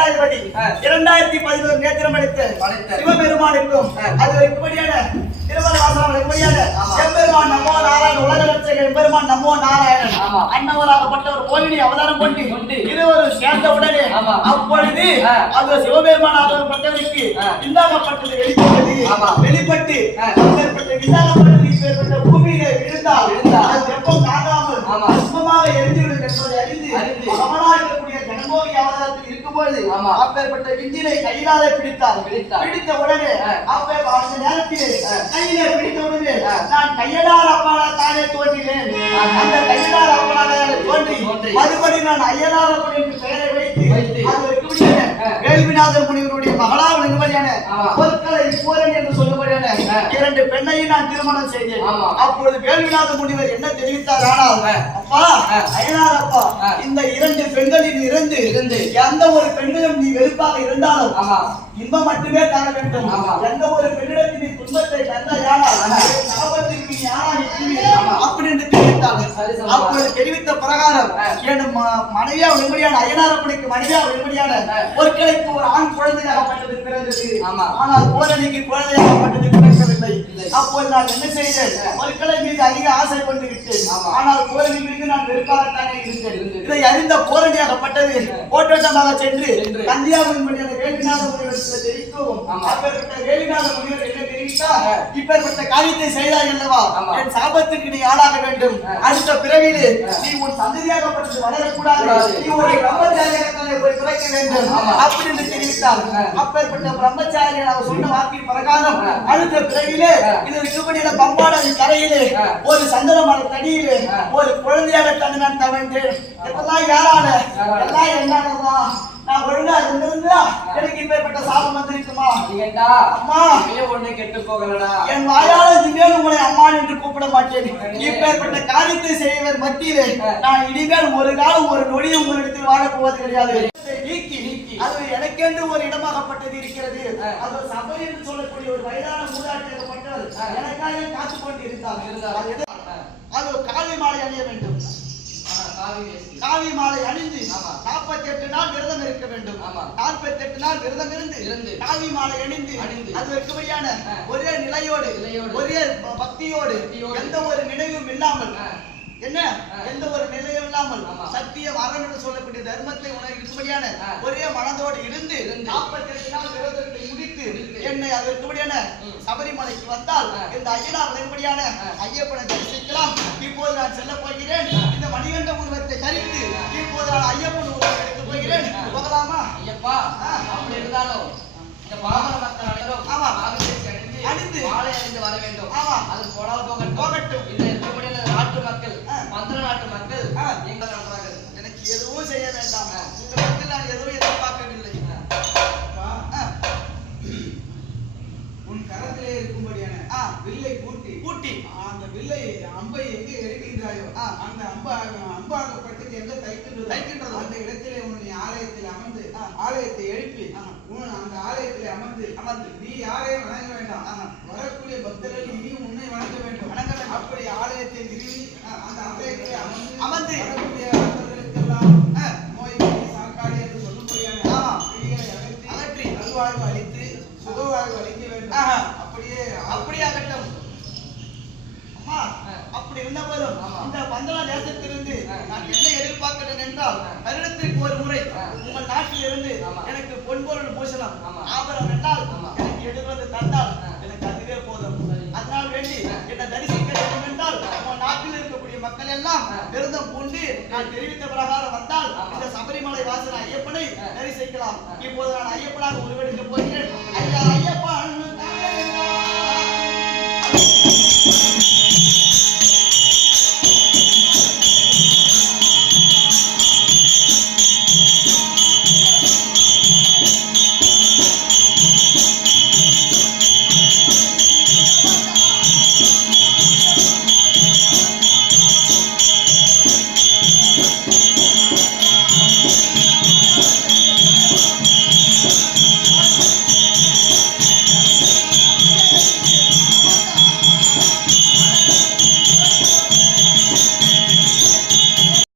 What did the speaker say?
கைலாயபதி 2011 நேத்திரம் அளித்த சிவபெருமானுக்கும் அது இருக்கும்படியான திருமண வாசனம் இருக்கும்படியான எம்பெருமான் நமோ நாராயணன் உலக ரட்சகர் எம்பெருமான் நமோ நாராயணன் அன்னவராகப்பட்ட ஒரு மோகினி அவதாரம் கொண்டு இருவரும் சேர்ந்த உடனே அப்பொழுது அது சிவபெருமான் ஆகப்பட்டவருக்கு இந்தாகப்பட்டது வெளிப்பட்டு இந்தாகப்பட்டது பூமியில விழுந்தால் அது வெப்பம் தாங்காமல் சுத்தமாக எரிந்துவிடும் என்பதை அறிந்து அவனாகக்கூடிய ஜனமோகி அவதாரத்தில் இருக்கும்போது அப்பேற்பட்ட விஞ்சினை கையிலாத பிடித்த உடனே அந்த நேரத்திலே கையிலே பிடித்த உடனே நான் கையடார் அப்பனாக தானே தோன்றினேன். அந்த கையடார் அப்பனாக தோன்றி மறுபடி நான் ஐயனார் அப்பன் என்று பெயரை வைத்து வேள்விநாதர் முனிவருடைய மகளாக நிம்மதியான பொருட்களை போரன் என்று சொல்லும்படியான 2 பெண்ணையும் நான் திருமணம் செய்தேன். அப்பொழுது வேள்விநாதர் முனிவர் என்ன தெரிவித்தார்? ஆனால் அப்பா ஐயனார் அப்பா, இந்த 2 பெண்களில் இருந்து எந்த ஒரு பெண்ணிலும் நீ வெறுப்பாக இருந்தாலும் இன்பம் மட்டுமே தர வேண்டும். எந்த ஒரு பெண்ணிடத்தில் நீ துன்பத்தை தந்தாயானால் சாபத்திற்கு நீ அப்படின்னு தெரிவித்தார்கள். அப்பொழுது தெரிவித்த பிரகாரம் என் மனைவியா விரும்படியான ஐயனாரப்பனுக்கு மனைவியா விரும்படியான பொருட்களுக்கு ஒரு ஆண் குழந்தையாகப்பட்டது பிறந்தது. ஆனால் கோரணிக்கு குழந்தையாகப்பட்டது பிறக்கவில்லை. அப்போது நான் என்ன செய்தேன்? பொருட்களை மீது அதிக ஆசை கொண்டு விட்டேன். ஆனால் கோரணி மீது நான் வெறுப்பாகத்தானே இருந்தேன். இதை அறிந்த கோரணியாகப்பட்டது ஓட்டோட்டமாக சென்று கந்தியாவின் வேலுநாத முனிவரிடத்தில் தெரிவிக்கவும் அப்பேற்பட்ட வேலுநாத முனிவர் என்ன தெரிவித்தார்? இப்பேற்பட்ட காரியத்தை செய்தாய் அல்லவா, என் சாபத்துக்கு நீ ஆளாக வேண்டும். அடுத்த பிறவிலே நீ உன் சந்ததியாகப்பட்டது வளரக்கூடாது, நீ ஒரு பிரம்மச்சாரியாகத்தானே போய் பிறக்க வேண்டும் அப்படின்னு தெரிவித்தார். அப்பேற்பட்ட பிரம்மச்சாரியை அவர் சொன்ன வாக்கின் பிரகாரம் அடுத்த பிறவிலே இது இருக்கக்கூடிய பம்பாடின் கரையிலே ஒரு சந்தன மர தடியிலே ஒரு குழந்தையாகத்தானே நான் தவழ்ந்தேன். இதெல்லாம் யாரால? எல்லாம் என்னாலதான். நான் ஒழுங்கா இருந்திருந்தா எனக்கு இப்பேற்பட்ட சாபம் வந்திருக்குமா? அம்மா ஒண்ணு கெட்டு போகலடா. என் வாயால இனிமேல் உங்களை அம்மா என்று கூப்பிட மாட்டேன். இப்பேற்பட்ட காரியத்தை செய்வர் மத்தியிலே நான் இனிமேல் ஒரு காலம் ஒரு நொடி உங்களிடத்தில் வாழப் போவது கிடையாது. அது எனக்கென்று ஒரு இடமாகப்பட்டது இருக்கிறது. அது சபை என்று சொல்லக்கூடிய ஒரு வயதான மூதாட்டியாகப்பட்டவர் எனக்காக காத்துக் கொண்டு இருந்தார். அது காவி மாலை அணிய வேண்டும். காவி மாலை அணிந்து 48 நாள் விரதம் இருக்க வேண்டும். 48 நாள் விரதம் இருந்து காவி மாலை அணிந்து அது இருக்கும்படியான ஒரே நிலையோடு ஒரே பக்தியோடு எந்த ஒரு நினைவும் இல்லாமல் எந்த ஒரு நிலையும் இல்லாமல் சத்திய வரம் என்று சொல்லக்கூடிய தர்மத்தை உணர்வுபடியான ஒரே மனதோடு இருந்து 48 நாள் விரதத்தை முடித்து என்னை அதற்குபடியான சபரிமலைக்கு வந்தால் இந்த ஐயனார் விளைபடியான ஐயப்பனை தரிசிக்கலாம். இப்போது நான் செல்ல போகிறேன். இந்த மணிகண்ட உருவத்தை தரித்து இப்போது நான் ஐயப்பன் உருவம் எடுக்க போகிறேன். போகலாமா? ஐயப்பா அப்படி இருந்தாலும் இந்த பாமர மக்கள் அனைவரும் அணிந்து மாலை அணிந்து வர வேண்டும். அது போகட்டும். இந்த இருக்கக்கூடிய நாட்டு மக்கள் மந்திர நாட்டு மக்கள் நீங்கள் நன்றார்கள். எனக்கு எதுவும் செய்ய வேண்டாம். உங்களிடத்தில் நான் எதுவும் எதிர்பார்க்கவில்லை. உன் கரத்திலே இருக்கும்படியான வில்லை பூட்டி அந்த வில்லை அம்பை எங்கே எடுக்கின்றாயோ அந்த அம்பாகப்பட்டது எங்க தைக்கின்றது அந்த இடத்திலே உன்னை ஆலயத்தில் அமர்ந்து ஆலயத்தை எழுப்பி அந்த ஆலயத்திலே அமர்ந்து நீ யாரையும் வணங்க வேண்டாம். வரக்கூடிய பக்தர்கள் இனி உன்னை வணங்க வேண்டும். அப்படி ஆலயத்தை நிறுவி அந்த ஆலயத்திலே அமர்ந்து வரக்கூடிய பக்தர்களுக்கெல்லாம் நோய் சாக்காடு என்று சொல்லும்படியான அகற்றி நல்வாழ்வு அளித்து சுகவாழ்வு அளிக்க வேண்டும். அப்படியே ஆகட்டும். அம்மா அப்படி இருந்த போதும் இந்த பந்தள தேசத்திலிருந்து நான் என்ன எதிர்பார்க்கிறேன் என்றால் வருடத்திற்கு ஒரு முறை உங்கள் நாட்டில் இருந்து எனக்கு பொன்பொருள் பூசணம் ஆபரணம் என்றால் எனக்கு எடுத்து தந்தால் எனக்கு அதுவே போதும். அதனால் வேண்டி என்னை தரிசிக்க வேண்டும் என்றால் உங்கள் நாட்டில் இருக்கக்கூடிய மக்கள் எல்லாம் விரதம் பூண்டு நான் தெரிவித்த பிரகாரம் வந்தால் இந்த சபரிமலை வாசல் ஐயப்பனை தரிசிக்கலாம். இப்போது நான் ஐயப்பனாக உருவெடுக்க போகிறேன். ஐயா ஐயப்பன்